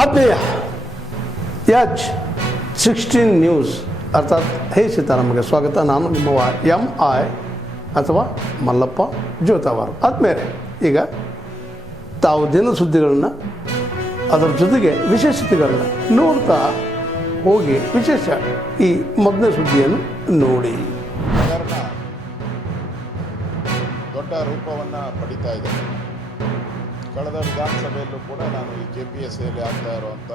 ಆತ್ಮೀಯ H16 news ಅರ್ಥಾತ್ ಹೇ ಸೀತಾರಾಮಗೆ ಸ್ವಾಗತ. ನಾನು ನಿಮ್ಮವ MI ಅಥವಾ ಮಲ್ಲಪ್ಪ ಜೋತಾವಾರು. ಆದ್ಮೇಲೆ ಈಗ ತಾವು ದಿನ ಸುದ್ದಿಗಳನ್ನು ಅದರ ಜೊತೆಗೆ ವಿಶೇಷತೆಗಳನ್ನ ನೋಡ್ತಾ ಹೋಗಿ ವಿಶೇಷ ಈ ಮೊದಲನೇ ಸುದ್ದಿಯನ್ನು ನೋಡಿ. ದೊಡ್ಡ ರೂಪವನ್ನು ಪಡಿತಾ ಇದೆ. ಕಳೆದ ವಿಧಾನಸಭೆಯಲ್ಲೂ ಕೂಡ ನಾನು ಈ KPSCಯಲ್ಲಿ ಆಗ್ತಾ ಇರುವಂಥ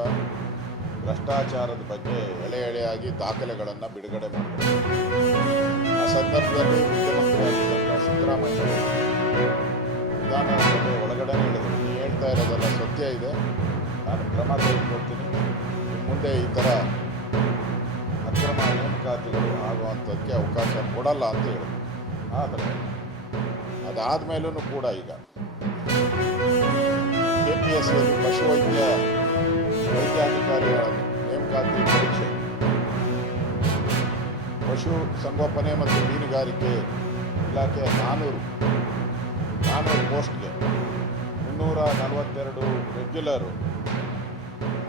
ಭ್ರಷ್ಟಾಚಾರದ ಬಗ್ಗೆ ಎಳೆಯಾಗಿ ದಾಖಲೆಗಳನ್ನು ಬಿಡುಗಡೆ ಮಾಡಿದೆ. ಆ ಸಂದರ್ಭದಲ್ಲಿ ಮುಖ್ಯಮಂತ್ರಿ ಆಗಿದ್ದಂಥ ಸಿದ್ದರಾಮಯ್ಯ ವಿಧಾನಸಭೆ ಒಳಗಡೆ ಹೇಳಿದರು, ನೀವು ಹೇಳ್ತಾ ಇರೋದೆಲ್ಲ ಸತ್ಯ ಇದೆ, ನಾನು ಕ್ರಮ ತೆಗೆದುಕೊಳ್ತೀನಿ, ಮುಂದೆ ಈ ಥರ ಅಕ್ರಮ ನೇಮಕಾತಿಗಳು ಆಗುವಂಥದ್ದಕ್ಕೆ ಅವಕಾಶ ಕೊಡಲ್ಲ ಅಂತ ಹೇಳಿದ್ರು. ಆದರೆ ಅದಾದಮೇಲೂ ಕೂಡ ಈಗ KPSCಯಲ್ಲಿ ವೈದ್ಯಾಧಿಕಾರಿಗಳ ನೇಮಕಾತಿ ಪರೀಕ್ಷೆ, ಪಶು ಸಂಗೋಪನೆ ಮತ್ತು ಮೀನುಗಾರಿಕೆ ಇಲಾಖೆಯ 400 ಪೋಸ್ಟ್ಗೆ 342 ರೆಗ್ಯುಲರು,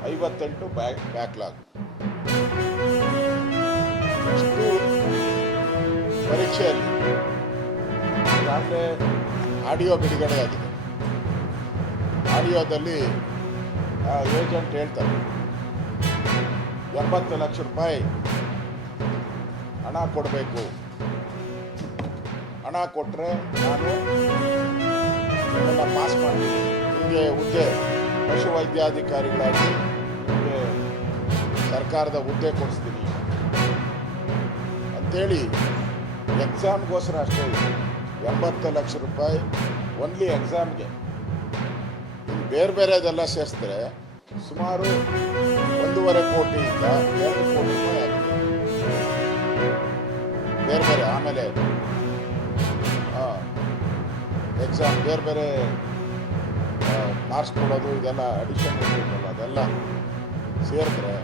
58 ಬ್ಯಾಕ್ಲಾಗ್. ಇಷ್ಟು ಪರೀಕ್ಷೆಯಲ್ಲಿ ಈಗಾಗಲೇ ಆಡಿಯೋ ಬಿಡುಗಡೆಯಾಗಿದೆ. ಆಡಿಯೋದಲ್ಲಿ ಏಜೆಂಟ್ ಹೇಳ್ತಾರೆ, 80 ಲಕ್ಷ ರೂಪಾಯಿ ಹಣ ಕೊಡಬೇಕು, ಹಣ ಕೊಟ್ಟರೆ ನಾನು ನಿಮ್ಮನ್ನು ಪಾಸ್ ಮಾಡ್ತೀನಿ, ನಿಮಗೆ ಹುದ್ದೆ ಪಶುವೈದ್ಯಾಧಿಕಾರಿಗಳಾಗಿ ನಿಮಗೆ ಸರ್ಕಾರದ ಹುದ್ದೆ ಕೊಡಿಸ್ತೀನಿ ಅಂಥೇಳಿ ಎಕ್ಸಾಮ್ಗೋಸ್ಕರ ಅಷ್ಟೇ 80 ಲಕ್ಷ ರೂಪಾಯಿ ಓನ್ಲಿ ಎಕ್ಸಾಮ್ಗೆ. ಇನ್ನು ಬೇರೆದೆಲ್ಲ ಸೇರಿಸಿದ್ರೆ ಸುಮಾರು 1.5 ಕೋಟಿಯಿಂದ 2 ಕೋಟಿ ರೂಪಾಯಿ ಆಗುತ್ತೆ. ಬೇರೆ ಆಮೇಲೆ ಎಕ್ಸಾಮ್ ಬೇರೆ ಮಾರ್ಕ್ಸ್ ಕೊಡೋದು ಇದೆಲ್ಲ ಅಡಿಷನ್ ಇರುತ್ತಲ್ಲ, ಅದೆಲ್ಲ ಸೇರಿದ್ರೆ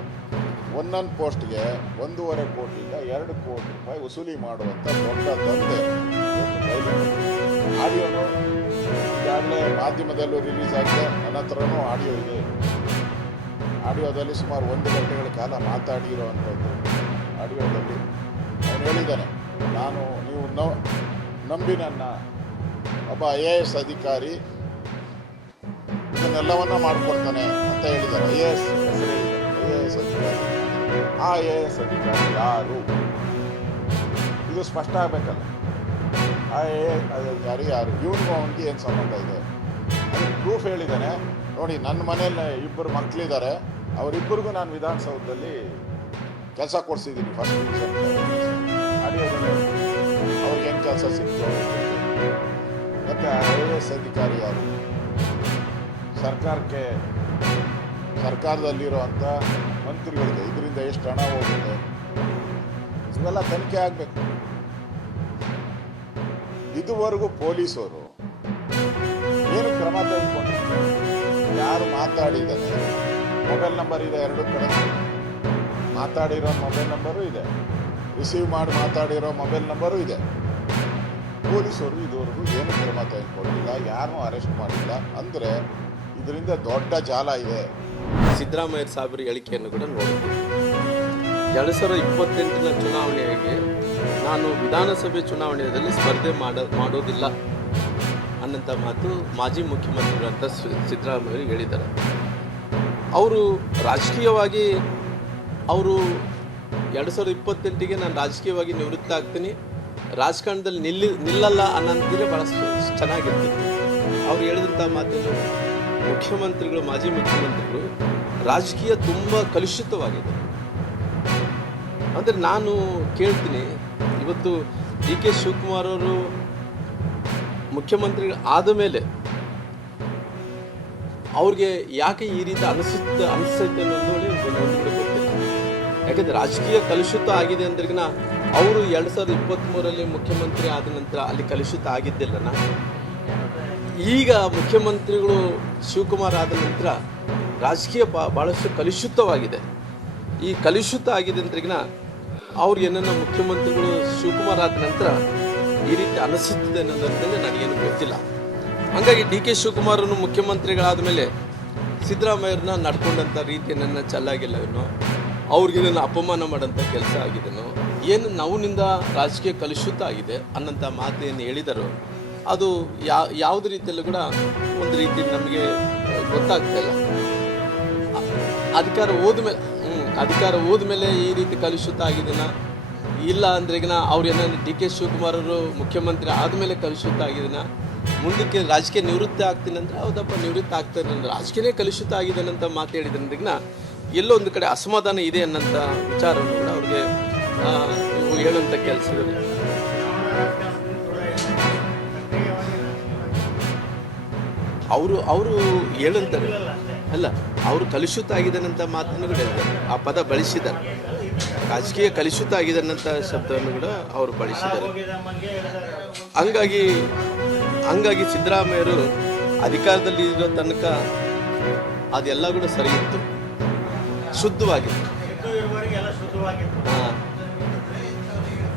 ಒಂದೊಂದು ಪೋಸ್ಟ್ಗೆ 1.5 ಕೋಟಿಯಿಂದ 2 ಕೋಟಿ ರೂಪಾಯಿ ವಸೂಲಿ ಮಾಡುವಂಥ ದೊಡ್ಡ ದಂಧೆ. ಆಡಿಯೋನು ಈಗಾಗಲೇ ಮಾಧ್ಯಮದಲ್ಲೂ ರಿಲೀಸ್ ಆಗಿದೆ, ನನ್ನ ಹತ್ರನೂ ಆಡಿಯೋ ಇದೆ. ಆಡಿಯೋದಲ್ಲಿ ಸುಮಾರು 1 ಗಂಟೆಗಳ ಕಾಲ ಮಾತಾಡಿರೋವಂಥದ್ದು. ಆಡಿಯೋದಲ್ಲಿ ಅವನು ಹೇಳಿದ್ದಾನೆ, ನೀವು ನಂಬಿ ನನ್ನ ಒಬ್ಬ IAS ಅಧಿಕಾರಿ ಇದನ್ನೆಲ್ಲವನ್ನ ಮಾಡಿಕೊಡ್ತಾನೆ ಅಂತ ಹೇಳಿದ್ದಾರೆ. IAS ಅಧಿಕಾರಿ, ಆ IAS ಅಧಿಕಾರಿ ಯಾರು ಇದು ಸ್ಪಷ್ಟ ಆಗಬೇಕಲ್ಲ. ಆ IAS ಅಧಿಕಾರಿ ಯಾರು, ಇವನಿಗೂ ಅವನಿಗೆ ಏನು ಸಂಬಂಧ ಇದೆ ಅದಕ್ಕೆ ಪ್ರೂಫ್ ಹೇಳಿದ್ದಾನೆ. ನೋಡಿ, ನನ್ನ ಮನೆಯಲ್ಲಿ 2 ಮಕ್ಕಳಿದ್ದಾರೆ, ಅವರಿಬ್ಬರಿಗೂ ನಾನು ವಿಧಾನಸೌಧದಲ್ಲಿ ಕೆಲಸ ಕೊಡಿಸಿದ್ದೀನಿ ಫಸ್ಟ್ ಡಿವಿಷನ್. ಆಡಿಯೋದಲ್ಲಿ ಅವ್ರಿಗೇನು ಕೆಲಸ ಸಿಕ್ತು, ಮತ್ತು IAS ಅಧಿಕಾರಿ ಯಾರು, ಸರ್ಕಾರದಲ್ಲಿರುವಂಥ ಮಂತ್ರಿಗಳಿಗೆ ಇದರಿಂದ ಎಷ್ಟು ಹಣ ಹೋಗುತ್ತೆ, ಇವೆಲ್ಲ ತನಿಖೆ ಆಗಬೇಕು. ಇದುವರೆಗೂ ಪೊಲೀಸರು ಏನು ಕ್ರಮ ತೆಗೆದುಕೊಂಡಿದ್ದಾರೆ? ಯಾರು ಮಾತಾಡಿದ್ದಾರೆ, ಮೊಬೈಲ್ ನಂಬರ್ ಇದೆ 2 ಕಡೆ, ಮಾತಾಡಿರೋ ಮೊಬೈಲ್ ನಂಬರು ಇದೆ, ರಿಸೀವ್ ಮಾಡಿ ಮಾತಾಡಿರೋ ಮೊಬೈಲ್ ನಂಬರು ಇದೆ. ಪೊಲೀಸರು ಇದುವರೆಗೂ ಏನು ಕ್ರಮ ತೆಗೆದುಕೊಂಡಿಲ್ಲ, ಯಾರನ್ನೂ ಅರೆಸ್ಟ್ ಮಾಡಿಲ್ಲ. ಅಂದರೆ ಇದರಿಂದ ದೊಡ್ಡ ಜಾಲ ಇದೆ. ಸಿದ್ದರಾಮಯ್ಯ ಸಾಹೇಬರ ಹೇಳಿಕೆಯನ್ನು ಕೂಡ ನೋಡಿದ್ವಿ. 2028ರ ಚುನಾವಣೆಗೆ ನಾನು ವಿಧಾನಸಭೆ ಚುನಾವಣೆಯಲ್ಲಿ ಸ್ಪರ್ಧೆ ಮಾಡೋದಿಲ್ಲ ಅನ್ನೋಂಥ ಮಾತು ಮಾಜಿ ಮುಖ್ಯಮಂತ್ರಿಗಳಂತ ಸಿದ್ದರಾಮಯ್ಯ ಹೇಳಿದ್ದಾರೆ. ಅವರು ರಾಜಕೀಯವಾಗಿ 2028ಗೆ ನಾನು ರಾಜಕೀಯವಾಗಿ ನಿವೃತ್ತ ಆಗ್ತೀನಿ, ರಾಜಕಾರಣದಲ್ಲಿ ನಿಲ್ಲಲ್ಲ ಅನ್ನೋಂತಿದ್ರೆ ಭಾಳ ಚೆನ್ನಾಗಿರ್ತಿತ್ತು. ಅವ್ರು ಹೇಳಿದಂಥ ಮಾತನ್ನು ಮುಖ್ಯಮಂತ್ರಿಗಳು, ಮಾಜಿ ಮುಖ್ಯಮಂತ್ರಿಗಳು, ರಾಜಕೀಯ ತುಂಬ ಕಲುಷಿತವಾಗಿದೆ. ಅಂದರೆ ನಾನು ಕೇಳ್ತೀನಿ, ಇವತ್ತು DK ಶಿವಕುಮಾರ್ ಅವರು ಮುಖ್ಯಮಂತ್ರಿಗಳು ಆದ ಮೇಲೆ ಅವ್ರಿಗೆ ಯಾಕೆ ಈ ರೀತಿ ಅನಿಸೈತೆ ಅನ್ನೋದು ಗೊತ್ತಿಲ್ಲ. ಯಾಕಂದರೆ ರಾಜಕೀಯ ಕಲುಷಿತ ಆಗಿದೆ ಅಂದ್ರಿಗಿನ ಅವರು 2023ರಲ್ಲಿ ಮುಖ್ಯಮಂತ್ರಿ ಆದ ನಂತರ ಅಲ್ಲಿ ಕಲುಷಿತ ಆಗಿದ್ದಿಲ್ಲನ. ಈಗ ಮುಖ್ಯಮಂತ್ರಿಗಳು ಶಿವಕುಮಾರ್ ಆದ ನಂತರ ರಾಜಕೀಯ ಭಾಳಷ್ಟು ಕಲುಷಿತವಾಗಿದೆ. ಈ ಕಲುಷಿತ ಆಗಿದೆ ಅಂದ್ರಿಗಿನ ಅವ್ರು ಏನನ್ನ ಮುಖ್ಯಮಂತ್ರಿಗಳು ಶಿವಕುಮಾರ್ ಆದ ನಂತರ ಈ ರೀತಿ ಅನಿಸುತ್ತದೆ ಅನ್ನೋದಂತಂದರೆ ನನಗೇನು ಗೊತ್ತಿಲ್ಲ. ಹಾಗಾಗಿ DK ಶಿವಕುಮಾರನ್ನು ಮುಖ್ಯಮಂತ್ರಿಗಳಾದ ಮೇಲೆ ಸಿದ್ದರಾಮಯ್ಯರನ್ನ ನಡ್ಕೊಂಡಂಥ ರೀತಿಯನ್ನು ಚೆನ್ನಾಗಿಲ್ಲ ಇವನು, ಅವ್ರಿಗೆ ನನ್ನ ಅಪಮಾನ ಮಾಡೋಂಥ ಕೆಲಸ ಆಗಿದೆನೋ, ಏನು ನೋವಿನಿಂದ ರಾಜಕೀಯ ಕಲುಷಿತ ಆಗಿದೆ ಅನ್ನೋಂಥ ಮಾತೇನು ಹೇಳಿದರು ಅದು ಯಾವುದೇ ರೀತಿಯಲ್ಲೂ ಕೂಡ ಒಂದು ರೀತಿ ನಮಗೆ ಗೊತ್ತಾಗ್ತಾ ಇಲ್ಲ. ಅಧಿಕಾರ ಹೋದ್ಮೇಲೆ ಈ ರೀತಿ ಕಲುಷಿತ ಆಗಿದೆನಾ ಇಲ್ಲ ಅಂದ್ರೆ ಈಗ ಅವ್ರು ಏನಾದ್ರು DK ಶಿವಕುಮಾರ್ ಅವರು ಮುಖ್ಯಮಂತ್ರಿ ಆದಮೇಲೆ ಕಲುಷಿತ ಆಗಿದೆನಾ, ಮುಂದಕ್ಕೆ ರಾಜಕೀಯ ನಿವೃತ್ತಿ ಆಗ್ತೀನಿ ಅಂದರೆ ಹೌದಪ್ಪ ನಿವೃತ್ತಿ ಆಗ್ತಾನೆ ಅಂದ್ರೆ ರಾಜಕೀಯನೇ ಕಲುಷಿತ ಆಗಿದೆ ಅನ್ನೋಂಥ ಮಾತು ಹೇಳಿದ್ರಿಂದ ಎಲ್ಲೋ ಒಂದು ಕಡೆ ಅಸಮಾಧಾನ ಇದೆ ಅನ್ನೋಂಥ ವಿಚಾರವನ್ನು ಕೂಡ ಅವ್ರಿಗೆ ಹೇಳುವಂಥ ಕೆಲಸದಲ್ಲಿ ಅವರು ಹೇಳುತ್ತಾರೆ ಅಲ್ಲ, ಅವರು ಕಲುಷಿತ ಆಗಿದ್ದಾನಂತ ಮಾತನ್ನು ಕೂಡ ಹೇಳ್ತಾರೆ, ಆ ಪದ ಬಳಸಿದ್ದಾರೆ. ರಾಜಕೀಯ ಕಲುಷಿತ ಆಗಿದೆ ಅನ್ನೋಂಥ ಶಬ್ದವನ್ನು ಕೂಡ ಅವರು ಬಳಸಿದ್ದಾರೆ. ಹಂಗಾಗಿ ಸಿದ್ದರಾಮಯ್ಯರು ಅಧಿಕಾರದಲ್ಲಿ ಇರೋ ತನಕ ಅದೆಲ್ಲ ಕೂಡ ಸರಿ ಇತ್ತು, ಶುದ್ಧವಾಗಿತ್ತು.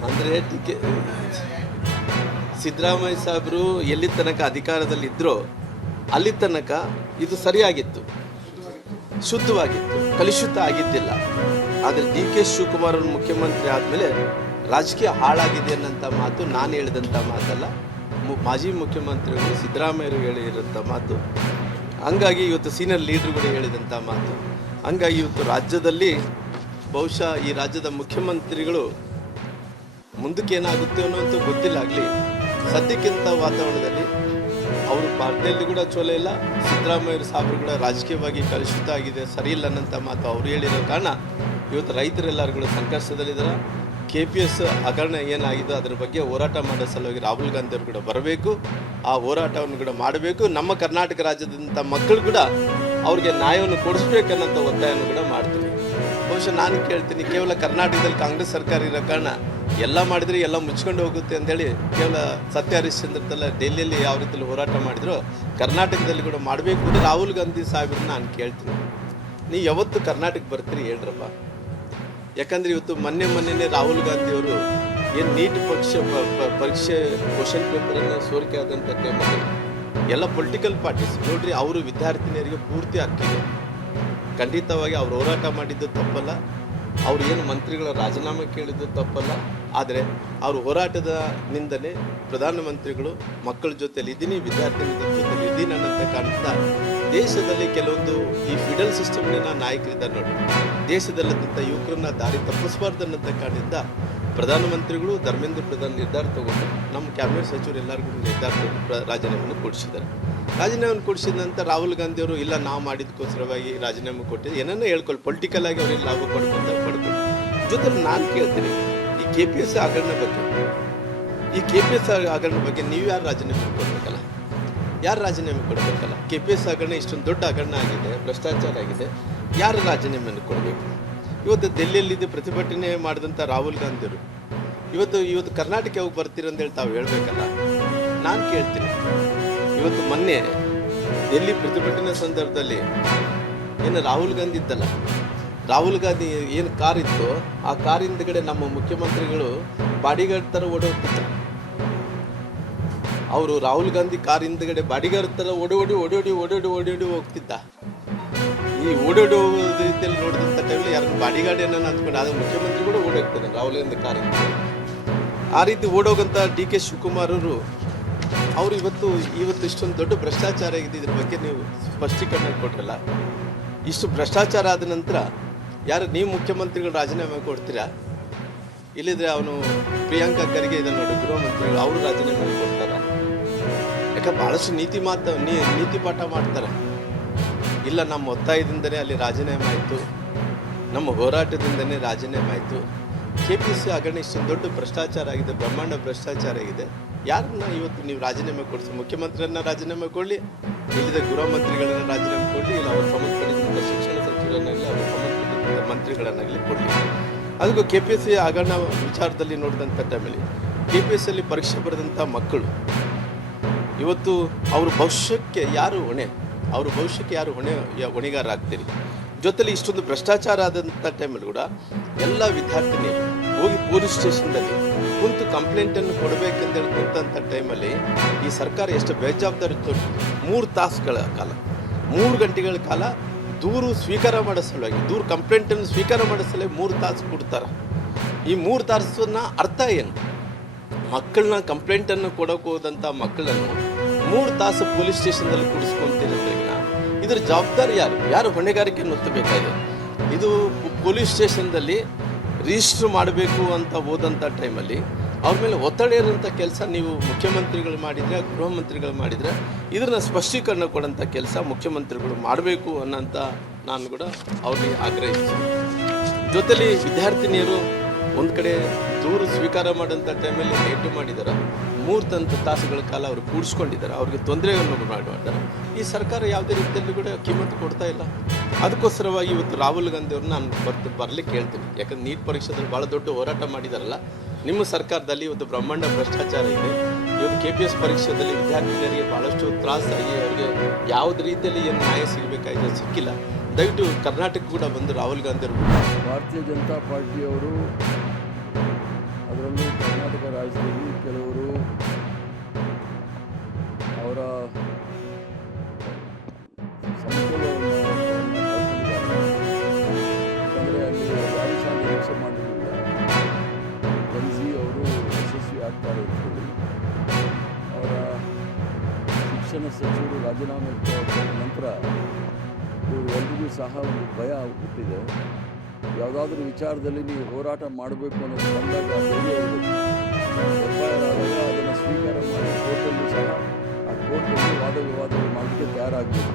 ಅಂದರೆ ಸಿದ್ದರಾಮಯ್ಯ ಸಾಹೇಬರು ಎಲ್ಲಿ ತನಕ ಅಧಿಕಾರದಲ್ಲಿ ಇದ್ರೋ ಅಲ್ಲಿ ತನಕ ಇದು ಸರಿಯಾಗಿತ್ತು, ಶುದ್ಧವಾಗಿತ್ತು, ಕಲುಷಿತ ಆಗಿದ್ದಿಲ್ಲ. ಆದರೆ DK ಶಿವಕುಮಾರ್ ಅವರು ಮುಖ್ಯಮಂತ್ರಿ ಆದಮೇಲೆ ರಾಜಕೀಯ ಹಾಳಾಗಿದೆ ಅನ್ನೋಂಥ ಮಾತು ನಾನು ಹೇಳಿದಂಥ ಮಾತಲ್ಲ, ಮಾಜಿ ಮುಖ್ಯಮಂತ್ರಿಗಳು ಸಿದ್ದರಾಮಯ್ಯರು ಹೇಳಿರೋಂಥ ಮಾತು. ಹಂಗಾಗಿ ಇವತ್ತು ಸೀನಿಯರ್ ಲೀಡರ್ಗಳು ಹೇಳಿದಂಥ ಮಾತು. ಹಂಗಾಗಿ ಇವತ್ತು ರಾಜ್ಯದಲ್ಲಿ ಬಹುಶಃ ಈ ರಾಜ್ಯದ ಮುಖ್ಯಮಂತ್ರಿಗಳು ಮುಂದಕ್ಕೆ ಏನಾಗುತ್ತೆ ಅನ್ನೋಂಥ ಗೊತ್ತಿಲ್ಲ. ಆಗಲಿ ಸದ್ಯಕ್ಕಿಂತ ವಾತಾವರಣದಲ್ಲಿ ಅವರು ಪಾರ್ಟಿಯಲ್ಲಿ ಕೂಡ ಚೋಲೆ ಇಲ್ಲ, ಸಿದ್ದರಾಮಯ್ಯ ಸಾಹೇಬರು ಕೂಡ ರಾಜಕೀಯವಾಗಿ ಕಲುಷಿತ ಆಗಿದೆ, ಸರಿ ಇಲ್ಲ ಅನ್ನೋಂಥ ಮಾತು ಅವರು ಹೇಳಿರೋ ಕಾರಣ ಇವತ್ತು ರೈತರೆಲ್ಲರೂ ಕೂಡ ಸಂಕಷ್ಟದಲ್ಲಿದ್ದಾರೆ. KPS ಹಗರಣ ಏನಾಗಿದ್ದು ಅದರ ಬಗ್ಗೆ ಹೋರಾಟ ಮಾಡೋ ಸಲುವಾಗಿ ರಾಹುಲ್ ಗಾಂಧಿ ಅವರು ಕೂಡ ಬರಬೇಕು, ಆ ಹೋರಾಟವನ್ನು ಕೂಡ ಮಾಡಬೇಕು. ನಮ್ಮ ಕರ್ನಾಟಕ ರಾಜ್ಯದಂಥ ಮಕ್ಕಳು ಕೂಡ ಅವ್ರಿಗೆ ನ್ಯಾಯವನ್ನು ಕೊಡಿಸ್ಬೇಕನ್ನೋಂಥ ಒತ್ತಾಯವನ್ನು ಕೂಡ ಮಾಡ್ತೀನಿ. ಬಹುಶಃ ನಾನು ಕೇಳ್ತೀನಿ, ಕೇವಲ ಕರ್ನಾಟಕದಲ್ಲಿ ಕಾಂಗ್ರೆಸ್ ಸರ್ಕಾರ ಇರೋ ಕಾರಣ ಎಲ್ಲ ಮಾಡಿದರೆ ಎಲ್ಲ ಮುಚ್ಕೊಂಡು ಹೋಗುತ್ತೆ ಅಂತೇಳಿ ಕೇವಲ ಸತ್ಯ ಹರಿಶ್ಚಂದ್ರದಲ್ಲ ಡೆಲ್ಲಿಯಲ್ಲಿ ಯಾವ ರೀತಿಯಲ್ಲಿ ಹೋರಾಟ ಮಾಡಿದ್ರು ಕರ್ನಾಟಕದಲ್ಲಿ ಕೂಡ ಮಾಡಬೇಕು ಅಂತ ರಾಹುಲ್ ಗಾಂಧಿ ಸಾಹೇಬ್ರನ್ನ ನಾನು ಕೇಳ್ತೀನಿ. ನೀವು ಯಾವತ್ತು ಕರ್ನಾಟಕ ಬರ್ತೀರಿ ಹೇಳ್ರಪ್ಪ. ಯಾಕಂದರೆ ಇವತ್ತು ಮೊನ್ನೆ ರಾಹುಲ್ ಗಾಂಧಿಯವರು ಏನು ನೀಟ್ ಪರೀಕ್ಷೆ ಕ್ವಶನ್ ಪೇಪರನ್ನು ಸೋರಿಕೆ ಆದಂಥ ಟೈಮಲ್ಲಿ ಎಲ್ಲ ಪೊಲಿಟಿಕಲ್ ಪಾರ್ಟೀಸ್ ನೋಡ್ರಿ, ಅವರು ವಿದ್ಯಾರ್ಥಿನಿಯರಿಗೆ ಪೂರ್ತಿ ಹಕ್ಕಿದೆ. ಖಂಡಿತವಾಗಿ ಅವ್ರು ಹೋರಾಟ ಮಾಡಿದ್ದು ತಪ್ಪಲ್ಲ, ಅವ್ರು ಏನು ಮಂತ್ರಿಗಳ ರಾಜೀನಾಮೆ ಕೇಳಿದ್ದು ತಪ್ಪಲ್ಲ. ಆದರೆ ಅವ್ರ ಹೋರಾಟದ ನಿಂದನೆ ಪ್ರಧಾನಮಂತ್ರಿಗಳು ಮಕ್ಕಳ ಜೊತೆಲಿ ಇದ್ದೀನಿ, ವಿದ್ಯಾರ್ಥಿಗಳ ಜೊತೆಲಿ ಇದ್ದೀನಿ ಅನ್ನೋಂಥ ಕಾರಣದಿಂದ ದೇಶದಲ್ಲಿ ಕೆಲವೊಂದು ಈ ಫಿಡಲ್ ಸಿಸ್ಟಮ್ನ ನಾಯಕರಿದ್ದಾರೆ ನೋಡಿ, ದೇಶದಲ್ಲಿದ್ದಂಥ ಯುವಕರನ್ನ ದಾರಿ ತಪ್ಪಿಸಬಾರ್ದು ಅನ್ನೋಂಥ ಕಾರಣದಿಂದ ಪ್ರಧಾನಮಂತ್ರಿಗಳು ಧರ್ಮೇಂದ್ರ ಪ್ರಧಾನ್ ನಿರ್ಧಾರ ತಗೊಂಡು ನಮ್ಮ ಕ್ಯಾಬಿನೆಟ್ ಸಚಿವರು ಎಲ್ಲರಿಗೂ ನಿರ್ಧಾರ ತಗೊಂಡು ರಾಜೀನಾಮೆಯನ್ನು ಕೊಡಿಸಿದ್ದಾರೆ. ರಾಜೀನಾಮೆಯನ್ನು ಕೊಡಿಸಿದ ನಂತರ ರಾಹುಲ್ ಗಾಂಧಿ ಅವರು ಇಲ್ಲ ನಾವು ಮಾಡಿದಕ್ಕೋಸ್ಕರವಾಗಿ ರಾಜೀನಾಮೆ ಕೊಟ್ಟಿದ್ದು ಏನನ್ನ ಹೇಳ್ಕೊಳ್ಳಿ, ಪೊಲಿಟಿಕಲ್ ಆಗಿ ಅವ್ರಿಗೆ ಲಾಭ ಪಡ್ಕೊಂಡು ಜೊತೆಲಿ ನಾನು ಕೇಳ್ತೀನಿ, ಈ KPS ಹಗರಣ ಬಗ್ಗೆ ನೀವು ಯಾರು ರಾಜೀನಾಮೆ ಕೊಡಬೇಕಲ್ಲ, ಯಾರು ರಾಜೀನಾಮೆ ಕೊಡಬೇಕಲ್ಲ? KPS ಹಗರಣ ಇಷ್ಟೊಂದು ದೊಡ್ಡ ಹಗರಣ ಆಗಿದೆ, ಭ್ರಷ್ಟಾಚಾರ ಆಗಿದೆ, ಯಾರು ರಾಜೀನಾಮೆಯನ್ನು ಕೊಡಬೇಕು? ಇವತ್ತು ದೆಹಲಿಯಲ್ಲಿದ್ದು ಪ್ರತಿಭಟನೆ ಮಾಡಿದಂಥ ರಾಹುಲ್ ಗಾಂಧಿಯವರು ಇವತ್ತು ಕರ್ನಾಟಕ ಹೋಗಿ ಬರ್ತೀರಂತೇಳಿ ತಾವು ಹೇಳ್ಬೇಕಲ್ಲ. ನಾನು ಕೇಳ್ತೀನಿ, ಇವತ್ತು ಮೊನ್ನೆ ಡೆಲ್ಲಿ ಪ್ರತಿಭಟನೆ ಸಂದರ್ಭದಲ್ಲಿ ಏನು ರಾಹುಲ್ ಗಾಂಧಿ ಇದ್ದಲ್ಲ, ರಾಹುಲ್ ಗಾಂಧಿ ಏನು ಕಾರ್ ಇತ್ತು ಆ ಕಾರ್ ಹಿಂದ್ಗಡೆ ನಮ್ಮ ಮುಖ್ಯಮಂತ್ರಿಗಳು ಬಾಡಿಗಾರ್ಡ್ ಥರ ಓಡೋಗ್ತಿದ್ದ. ಅವರು ರಾಹುಲ್ ಗಾಂಧಿ ಕಾರ್ ಹಿಂದ್ಗಡೆ ಬಾಡಿಗಾರ್ಡ್ ಥರ ಓಡೋಡಿ ಹೋಗ್ತಿದ್ದ. ಈ ಓಡೋಡಿ ಹೋಗೋದ ರೀತಿಯಲ್ಲಿ ನೋಡಿದಂಥ ಟೈಮಲ್ಲಿ ಯಾರನ್ನು ಬಾಡಿಗಾರ್ಡ್ ಏನೋ ಅಂದ್ಕೊಂಡು ಅದು ಮುಖ್ಯಮಂತ್ರಿ ಕೂಡ ಓಡೋಗ್ತದೆ ರಾಹುಲ್ ಗಾಂಧಿ ಕಾರಿಂದ. ಆ ರೀತಿ ಓಡೋಗಂಥ DK ಶಿವಕುಮಾರ್ ಅವರು ಇವತ್ತು ಇಷ್ಟೊಂದು ದೊಡ್ಡ ಭ್ರಷ್ಟಾಚಾರ ಆಗಿದೆ, ಇದ್ರ ಬಗ್ಗೆ ನೀವು ಸ್ಪಷ್ಟೀಕರಣ ಕೊಟ್ರಲ್ಲ. ಇಷ್ಟು ಭ್ರಷ್ಟಾಚಾರ ಆದ ನಂತರ ಯಾರು ನೀವು ಮುಖ್ಯಮಂತ್ರಿಗಳು ರಾಜೀನಾಮೆ ಕೊಡ್ತೀರಾ? ಇಲ್ಲಿದ್ರೆ ಅವನು ಪ್ರಿಯಾಂಕಾ ಖರ್ಗೆ ಇದೆ ನೋಡಿ ಗೃಹ ಮಂತ್ರಿಗಳು, ಅವರು ರಾಜೀನಾಮೆ ಕೊಡ್ತಾರ? ಯಾಕೆ ಭಾಳಷ್ಟು ನೀತಿ ಪಾಠ ಮಾಡ್ತಾರೆ. ಇಲ್ಲ ನಮ್ಮ ಒತ್ತಾಯದಿಂದನೇ ಅಲ್ಲಿ ರಾಜೀನಾಮೆ ಆಯಿತು, ನಮ್ಮ ಹೋರಾಟದಿಂದನೇ ರಾಜೀನಾಮೆ ಆಯಿತು. KPS ಹಗರಣ ಇಷ್ಟೊಂದು ದೊಡ್ಡ ಭ್ರಷ್ಟಾಚಾರ ಆಗಿದೆ, ಬ್ರಹ್ಮಾಂಡ ಭ್ರಷ್ಟಾಚಾರ ಆಗಿದೆ. ಯಾರನ್ನ ಇವತ್ತು ನೀವು ರಾಜೀನಾಮೆ ಕೊಡಿಸಿ? ಮುಖ್ಯಮಂತ್ರಿಯನ್ನ ರಾಜೀನಾಮೆ ಕೊಡಲಿ, ಇಲ್ಲಿದ್ದ ಗೃಹ ಮಂತ್ರಿಗಳನ್ನ ರಾಜೀನಾಮೆ ಕೊಡಲಿ, ಇಲ್ಲ ಅವ್ರು ಸಂಬಂಧಪಟ್ಟಿದ್ದ ಶಿಕ್ಷಣ ಸಚಿವರನ್ನಾಗಲಿ ಅವ್ರು ಸಂಬಂಧಪಟ್ಟಿದ್ದ ಮಂತ್ರಿಗಳನ್ನಾಗಲಿ ಕೊಡಲಿ. ಅದಕ್ಕೂ KPS ಹಗರಣ ವಿಚಾರದಲ್ಲಿ ನೋಡಿದಂಥ ಟೈಮಲ್ಲಿ KPS ಅಲ್ಲಿ ಪರೀಕ್ಷೆ ಬರೆದಂಥ ಮಕ್ಕಳು ಇವತ್ತು ಅವ್ರ ಭವಿಷ್ಯಕ್ಕೆ ಯಾರು ಹೊಣೆ? ಅವ್ರ ಭವಿಷ್ಯಕ್ಕೆ ಯಾರು ಹೊಣೆಗಾರರಾಗ್ತೀರಿ? ಜೊತೆಲಿ ಇಷ್ಟೊಂದು ಭ್ರಷ್ಟಾಚಾರ ಆದಂಥ ಟೈಮಲ್ಲಿ ಕೂಡ ಎಲ್ಲ ವಿದ್ಯಾರ್ಥಿನಿ ಹೋಗಿ ಪೊಲೀಸ್ ಸ್ಟೇಷನ್ದಲ್ಲಿ ಕುಂತು ಕಂಪ್ಲೇಂಟನ್ನು ಕೊಡಬೇಕಂತೇಳಿ ಕುಂತಂಥ ಟೈಮಲ್ಲಿ ಈ ಸರ್ಕಾರ ಎಷ್ಟು ಬೇಜವಾಬ್ದಾರಿ 3 ತಾಸುಗಳ ಕಾಲ 3 ಗಂಟೆಗಳ ಕಾಲ ದೂರು ಸ್ವೀಕಾರ ಮಾಡೋ ಸಲುವಾಗಿ ಕಂಪ್ಲೇಂಟನ್ನು ಸ್ವೀಕಾರ ಮಾಡೋ ಸಲುವಾಗಿ 3 ತಾಸು ಕೊಡ್ತಾರೆ. ಈ 3 ತಾಸನ್ನ ಅರ್ಥ ಏನು? ಮಕ್ಕಳನ್ನ ಕಂಪ್ಲೇಂಟನ್ನು ಕೊಡೋಕೆ ಹೋದಂಥ ಮಕ್ಕಳನ್ನು 3 ತಾಸು ಪೊಲೀಸ್ ಸ್ಟೇಷನ್ದಲ್ಲಿ ಕೂಡಿಸ್ಕೊಂತಿರೋದ್ರಿಂದ ಇದರ ಜವಾಬ್ದಾರಿ ಯಾರು ಹೊಣೆಗಾರಿಕೆಯನ್ನು ಹೊತ್ತಬೇಕಾಗಿದೆ? ಇದು ಪೊಲೀಸ್ ಸ್ಟೇಷನ್ದಲ್ಲಿ ರಿಜಿಸ್ಟ್ರ್ ಮಾಡಬೇಕು ಅಂತ ಹೋದಂಥ ಟೈಮಲ್ಲಿ ಅವ್ರ ಮೇಲೆ ಒತ್ತಡ ಇರೋಂಥ ಕೆಲಸ ನೀವು ಮುಖ್ಯಮಂತ್ರಿಗಳು ಮಾಡಿದರೆ, ಗೃಹ ಮಂತ್ರಿಗಳು ಮಾಡಿದರೆ ಇದನ್ನ ಸ್ಪಷ್ಟೀಕರಣ ಕೊಡೋಂಥ ಕೆಲಸ ಮುಖ್ಯಮಂತ್ರಿಗಳು ಮಾಡಬೇಕು ಅನ್ನೋಂಥ ನಾನು ಕೂಡ ಅವ್ರಿಗೆ ಆಗ್ರಹಿಸ್ತೀನಿ. ಜೊತೆಲಿ ವಿದ್ಯಾರ್ಥಿನಿಯರು ಒಂದು ಕಡೆ ದೂರು ಸ್ವೀಕಾರ ಮಾಡೋಂಥ ಟೈಮಲ್ಲಿ ಲೇಟು ಮಾಡಿದ್ದಾರೆ, 3 ತಾಸುಗಳ ಕಾಲ ಅವರು ಕೂಡಿಸ್ಕೊಂಡಿದ್ದಾರೆ, ಅವ್ರಿಗೆ ತೊಂದರೆಯನ್ನು ಮಾಡಿದ್ದಾರೆ. ಈ ಸರ್ಕಾರ ಯಾವುದೇ ರೀತಿಯಲ್ಲಿ ಕೂಡ ಕಿಮ್ಮತ್ತು ಕೊಡ್ತಾ ಇಲ್ಲ. ಅದಕ್ಕೋಸ್ಕರವಾಗಿ ಇವತ್ತು ರಾಹುಲ್ ಗಾಂಧಿ ಅವ್ರನ್ನ ನಾನು ಬರ್ಲಿಕ್ಕೆ ಹೇಳ್ತೀನಿ. ಯಾಕಂದ್ರೆ ನೀಟ್ ಪರೀಕ್ಷೆದಲ್ಲಿ ಭಾಳ ದೊಡ್ಡ ಹೋರಾಟ ಮಾಡಿದಾರಲ್ಲ, ನಿಮ್ಮ ಸರ್ಕಾರದಲ್ಲಿ ಇವತ್ತು ಬ್ರಹ್ಮಾಂಡ ಭ್ರಷ್ಟಾಚಾರ ಇದೆ. ಇವತ್ತು KPS ಪರೀಕ್ಷೆಯಲ್ಲಿ ವಿದ್ಯಾರ್ಥಿನಿಯರಿಗೆ ಭಾಳಷ್ಟು ತ್ರಾಸಾಗಿ ಅವರಿಗೆ ಯಾವುದೇ ರೀತಿಯಲ್ಲಿ ಏನು ನ್ಯಾಯ ಸಿಗಬೇಕಾಗಿದೆ ಸಿಕ್ಕಿಲ್ಲ. ದಯವಿಟ್ಟು ಕರ್ನಾಟಕ ಕೂಡ ಬಂದು ರಾಹುಲ್ ಗಾಂಧಿ ಅವರು, ಭಾರತೀಯ ಜನತಾ ಪಾರ್ಟಿಯವರು, ಅದರಲ್ಲೂ ಕರ್ನಾಟಕ ರಾಜ್ಯದಲ್ಲಿ ಕೆಲವರು ಅವರ ಸಮತೋಲನವನ್ನು ಯಾಕಂದರೆ ಅಲ್ಲಿ ಯಾರೂ ಸಹ ನಿರೀಕ್ಷೆ ಮಾಡಲಿಲ್ಲ ಜನಿಸಿ ಅವರು ಯಶಸ್ವಿ ಆಗ್ತಾರೆ ಅಂತೇಳಿ. ಅವರ ಶಿಕ್ಷಣ ಸಚಿವರು ರಾಜೀನಾಮೆ ಕೊಟ್ಟ ನಂತರ ಎಲ್ರಿಗೂ ಸಹ ಒಂದು ಭಯ ಹುಟ್ಟಿದೆ. ಯಾವುದಾದ್ರೂ ವಿಚಾರದಲ್ಲಿ ನೀವು ಹೋರಾಟ ಮಾಡಬೇಕು ಅನ್ನೋದು ಬಂದಾಗ ಧೈರ್ಯ ಇರಬೇಕು. FIR ಆದಾಗ ಅದನ್ನು ಸ್ವೀಕಾರ ಮಾಡಿ ಕೋರ್ಟಲ್ಲೂ ಸಹ ಆ ಕೋರ್ಟಲ್ಲಿ ವಾದ ವಿವಾದಗಳು ಮಾಡಲಿಕ್ಕೆ ತಯಾರಾಗಬೇಕು.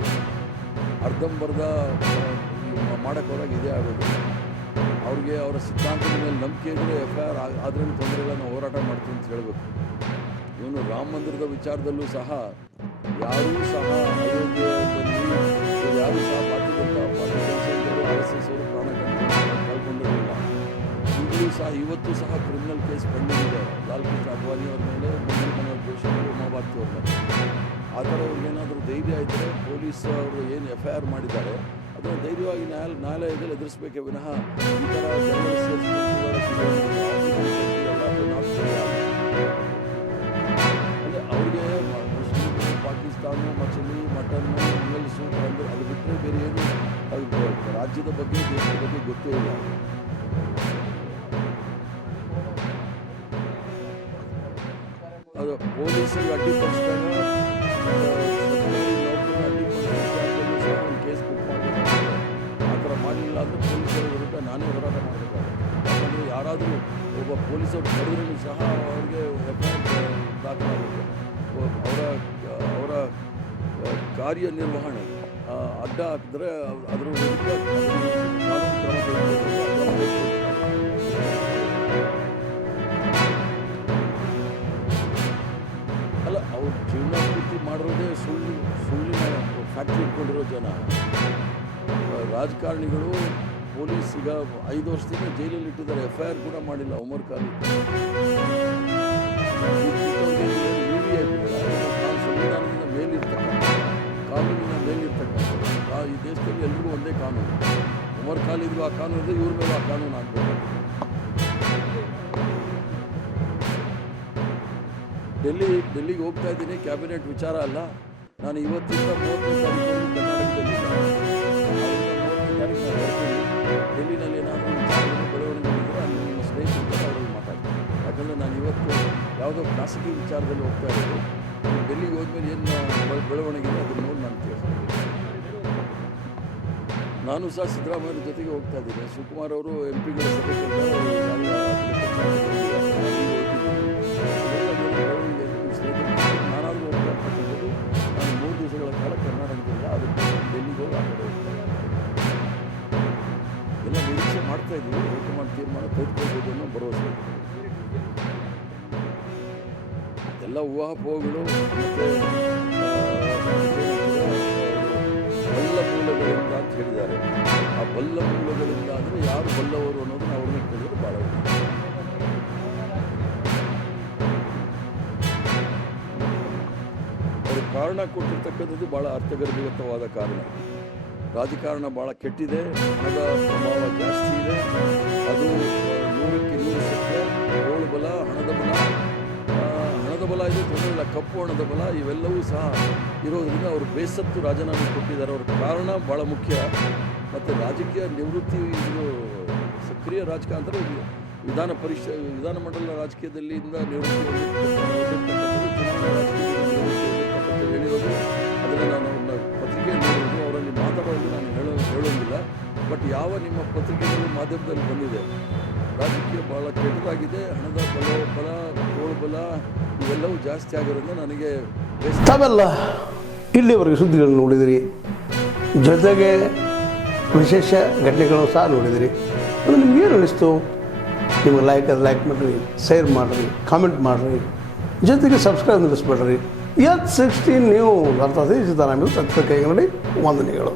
ಅರ್ಧಂಬರ್ಧ ಮಾಡೋಕ್ಕೆ ಹೋದಾಗ ಇದೇ ಆಗೋದು. ಅವ್ರಿಗೆ ಅವರ ಸಿದ್ಧಾಂತದ ಮೇಲೆ ನಂಬಿಕೆ ಇದ್ದರೆ FIR ಆದ್ರೂ ತೊಂದರೆಗಳನ್ನು ಹೋರಾಟ ಮಾಡ್ತೀನಿ ಅಂತ ಹೇಳಬೇಕು. ಇವನು ರಾಮ ಮಂದಿರದ ವಿಚಾರದಲ್ಲೂ ಸಹ ಯಾರೂ ಸಹ ಅಯೋಧ್ಯೆಯಲ್ಲಿ ಯಾರೂ ಸಹ ಭಾರತೀಯ ಜನತಾ ಪಾರ್ಟಿ ಸಂಸದರು RSS ಅವರು ಪ್ರಾಣ ಕಳ್ಕೊಂಡಿರಲಿಲ್ಲ. ಈಗಲೂ ಸಹ ಇವತ್ತು ಸಹ ಕ್ರಿಮಿನಲ್ ಕೇಸ್ ಪೆಂಡಿಂಗ್ ಇದೆ ಲಾಲ್ ಕೃಷ್ಣ ಅಡ್ವಾಣಿ ಅವ್ರ ಮೇಲೆ, ಮಂಜು ಮನೋಹರ್ ಜೋಶಿ ಅವರು, ಉಮಾಭಾರತಿ ಅವ್ರ ಮೇಲೆ. ಆ ಥರ ಅವ್ರಿಗೇನಾದರೂ ಧೈರ್ಯ ಇದ್ದರೆ ಪೊಲೀಸ್ ಅವರು ಏನು FIR ಮಾಡಿದ್ದಾರೆ ಅದನ್ನು ಧೈರ್ಯವಾಗಿ ನ್ಯಾಯಾಲಯದಲ್ಲಿ ಎದುರಿಸಬೇಕೇ ವಿನಃ ಈ ಥರ ಅಂದರೆ ಅವ್ರಿಗೆ ಮುಸ್ಲಿಂ, ಪಾಕಿಸ್ತಾನ, ಮಚಲಿ, ಮಟನ್ನು, ಮಂಗಲ್ ಸೂಪ್ ಅಂದರೆ ಅದು ಬಿಟ್ಟರೆ ಬೇರೆ ಏನು ಅದು ರಾಜ್ಯದ ಬಗ್ಗೆ, ದೇಶದ ಬಗ್ಗೆ ಗೊತ್ತೇ ಇಲ್ಲ. ಅದು ಪೊಲೀಸರಿಗೆ ಅಡ್ಡಿಪಡಿಸಿದಾಗ ಸರ್ಕಾರಿ ನೌಕರನ್ನ ಅಡ್ಡಿಪಡಿಸಿದಾಗಲೂ ಸಹ ಒಂದು ಕೇಸ್ ಬುಕ್ ಮಾಡಬೇಕಾಗುತ್ತೆ. ಆ ಥರ ಮಾಡಲಿಲ್ಲ ಅಂದರೆ ಪೊಲೀಸರ ವಿರುದ್ಧ ನಾನೇ ಹೋರಾಟ ಮಾಡಬೇಕಾಗುತ್ತೆ. ಯಾಕಂದರೆ ಯಾರಾದರೂ ಒಬ್ಬ ಪೊಲೀಸರು ಕರೆದ್ರೂ ಸಹ ಅವ್ರಿಗೆ FIR ದಾಖಲಾಗುತ್ತೆ. ಅವರ ಕಾರ್ಯನಿರ್ವಹಣೆ ಅಡ್ಡ ಹಾಕಿದ್ರೆ ಅದರ ವಿರುದ್ಧ ಕಾನೂನು ಕ್ರಮ ತೆಗೆದುಕೊಳ್ಳಬೇಕು. ಅಲ್ಲ, ಅವ್ರು ಜೀವನ ಪೂರ್ತಿ ಮಾಡಿರೋದೇ ಸುಳ್ಳಿನ ಫ್ಯಾಕ್ಟ್ರಿ ಇಟ್ಕೊಂಡಿರೋ ಜನ. ರಾಜಕಾರಣಿಗಳು ಪೊಲೀಸ್ ಈಗ 5 ವರ್ಷದಿಂದ ಜೈಲಲ್ಲಿ ಇಟ್ಟಿದ್ದಾರೆ, FIR ಕೂಡ ಮಾಡಿಲ್ಲ. ಉಮರ್ ಖಾಲಿದ್ ಸಂವಿಧಾನದಿಂದ ಮೇಲಿರ್ತಕ್ಕಂಥ, ಕಾನೂನಿನ ಮೇಲಿರ್ತಕ್ಕಂಥ ಈ ದೇಶದಲ್ಲಿ ಎಲ್ರಿಗೂ ಒಂದೇ ಕಾನೂನು. ಉಮರ್ ಖಾಲಿದ್ಗೂ ಆ ಕಾನೂನು ಇದೆ, ಇವ್ರ ಮೇಲೂ ಆ ಕಾನೂನು ಆಗಬೇಕು. ಡೆಲ್ಲಿಗೆ ಹೋಗ್ತಾ ಇದ್ದೀನಿ, ಕ್ಯಾಬಿನೆಟ್ ವಿಚಾರ ಅಲ್ಲ. ನಾನು ಇವತ್ತಿಂದ 30ನೇ ತಾರೀಕು ಕರ್ನಾಟಕದಲ್ಲಿದ್ದೆ. 30ನೇ ತಾರೀಕು ನಾನು ಬರ್ತೀನಿ. ಡೆಲ್ಲಿನಲ್ಲಿ ಏನಾದರೂ ಬೆಳವಣಿಗೆ ಇದ್ದರೆ ಅಲ್ಲಿ ನಿಮ್ಮ ಸ್ನೇಹಿತರು ಅವರಲ್ಲಿ ಮಾತಾಡ್ತೀನಿ. ಯಾಕಂದರೆ ನಾನು ಇವತ್ತು ಯಾವುದೋ ಖಾಸಗಿ ವಿಚಾರದಲ್ಲಿ ಹೋಗ್ತಾ ಇರೋದು. ಡೆಲ್ಲಿಗೆ ಹೋದ್ಮೇಲೆ ಏನು ಬೆಳವಣಿಗೆ ಇದೆ ಅದನ್ನು ನೋಡಿ ನಾನು ಕೇಳ್ತೀನಿ. ನಾನು ಸಹ ಸಿದ್ದರಾಮಯ್ಯನ ಜೊತೆಗೆ ಹೋಗ್ತಾ ಇದ್ದೀನಿ. ಶಿವಕುಮಾರ್ ಅವರು MP ಗಳ ಸಭೆ ನಾನಾದರೂ ಹೋಗ್ತಾ ಇರ್ತಕ್ಕಂಥದ್ದು. ನಾನು 3 ದಿವಸಗಳ ಕಾಲ ಕರ್ನಾಟಕದಿಂದ, ಅದಕ್ಕೆ ಡೆಲ್ಲಿಗೆ ಹೋಗಿ ಆ ಕಡೆ ಹೋಗ್ತಾ ಇದ್ದೀನಿ. ಎಲ್ಲ ನಿರೀಕ್ಷೆ ಮಾಡ್ತಾ ಇದ್ದೀವಿ. ಹೈಕಮಾಂಡ್ ತೀರ್ಮಾನ ತೆಗೆದುಕೊಳ್ಬೋದು ಅನ್ನೋ ಭರವಸೆ. ಎಲ್ಲ ಊಹಾಪೋಹಗಳು ಮತ್ತು ಬಲ್ಲ ಮೂಲಗಳಿಂದ ಅಂತ ಹೇಳಿದ್ದಾರೆ. ಆ ಬಲ್ಲ ಮೂಲಗಳಿಂದ ಅಂದರೆ ಯಾರು ಬಲ್ಲವರು ಅನ್ನೋದನ್ನ ಅವ್ರನ್ನ ಕೇಳಿದ್ರೆ ಭಾಳ ಅವರು ಕಾರಣ ಕೊಟ್ಟಿರ್ತಕ್ಕಂಥದ್ದು ಭಾಳ ಅರ್ಥಗರ್ಭಿತವಾದ ಕಾರಣ. ರಾಜಕಾರಣ ಭಾಳ ಕೆಟ್ಟಿದೆ, ಹಣದ ಪ್ರಭಾವ ಜಾಸ್ತಿ ಇದೆ, ಅದು 100ಕ್ಕೆ 100 ಸತ್ಯ. ತೋಳು ಬಲ, ಹಣದ ಬಲ ಇದೆ, ತೊಂದರೆ ಇಲ್ಲ. ಕಪ್ಪು ಹಣದ ಬಲ ಇವೆಲ್ಲವೂ ಸಹ ಇರೋದ್ರಿಂದ ಅವರು ಬೇಸತ್ತು ರಾಜೀನಾಮೆ ಕೊಟ್ಟಿದ್ದಾರೆ. ಅವ್ರ ಕಾರಣ ಭಾಳ ಮುಖ್ಯ. ಮತ್ತು ರಾಜಕೀಯ ನಿವೃತ್ತಿ, ಇದು ಸಕ್ರಿಯ ರಾಜಕಾರಣ ಅಂದರೆ ವಿಧಾನಮಂಡಲ ರಾಜಕೀಯದಲ್ಲಿಂದ ನಿವೃತ್ತಿ ಚುನಾವಣಾ ರಾಜಕೀಯದಲ್ಲಿ ಹೇಳಿರೋದು, ಅದನ್ನು ನಾನು ಪತ್ರಿಕೆಯಲ್ಲಿ ನೋಡೋದು, ಅವರಲ್ಲಿ ಮಾತಾಡೋದು ನಾನು ಹೇಳೋಂಗಿಲ್ಲ. ಬಟ್ ಯಾವ ನಿಮ್ಮ ಪತ್ರಿಕೆಗಳು ಮಾಧ್ಯಮದಲ್ಲಿ ಬಂದಿದೆ, ರಾಜಕೀಯ ಭಾಳ ಕೆಟ್ಟದಾಗಿದೆ, ಹಣದ ಬಲ ತೋಳ್ಬಲ ಇವೆಲ್ಲವೂ ಜಾಸ್ತಿ ಆಗಿರೋದ್ರಿಂದ ನನಗೆ ತಾವೆಲ್ಲ ಇಲ್ಲಿವರೆಗೆ ಸುದ್ದಿಗಳನ್ನು ನೋಡಿದಿರಿ, ಜೊತೆಗೆ ವಿಶೇಷ ಘಟನೆಗಳನ್ನು ಸಹ ನೋಡಿದಿರಿ. ಅದು ನಿಮ್ಗೇನು ಅನ್ನಿಸ್ತು? ನಿಮಗೆ ಲೈಕ್ ಮಾಡಿರಿ, ಶೇರ್ ಮಾಡಿರಿ, ಕಾಮೆಂಟ್ ಮಾಡಿರಿ, ಜೊತೆಗೆ ಸಬ್ಸ್ಕ್ರೈಬ್ ನಿಲ್ಲಿಸ್ಬೇಡ್ರಿ. H16 ನ್ಯೂಸ್ ಅರ್ಥಾತ್ ಸಿದ್ದರಾಮಯ್ಯ ಸತ್ಯ ಕೈಗನ್ನಡಿ ವಂದನೆಗಳು.